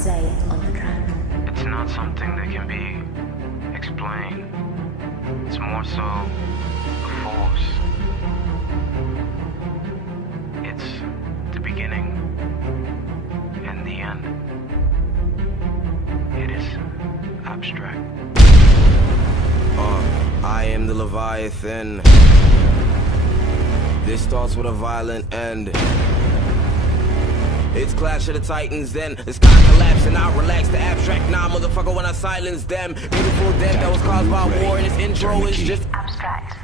say it on the track. It's not something that can be explained. It's more so a force. It's the beginning and the end. It is abstract. I am the Leviathan. This starts with a violent end. It's Clash of the Titans then. The sky collapse and I relax. The abstract motherfucker when I silence them. Beautiful death that was caused by war and this intro is just Abstract.